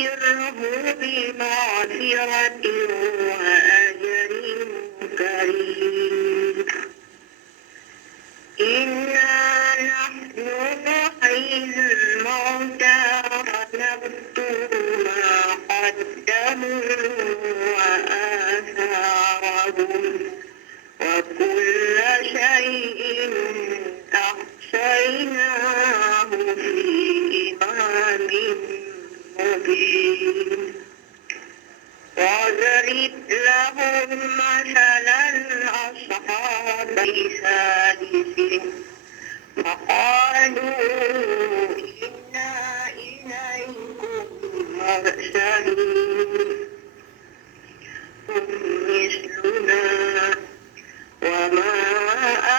فبشره بمغفرة وأجر كريم. إنا نحن نحيي الموتى ونكتب ما قدموا وآثارهم وكل شيء أحصيناه في إمام مبين. واضرب لهم مثلا أصحاب ثالث فقالوا إنا إليكم مرسلون مثلنا وما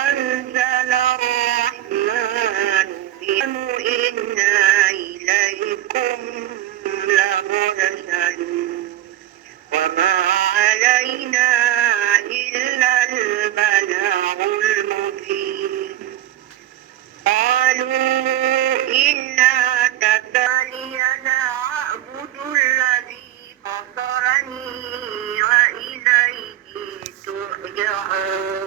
أنزل الرحمن إنا إليكم لمرسلون وما علينا إلا البلاغ المبين. قالوا إنا كذلك أعبد الذي فطرني وإليه ترجعون.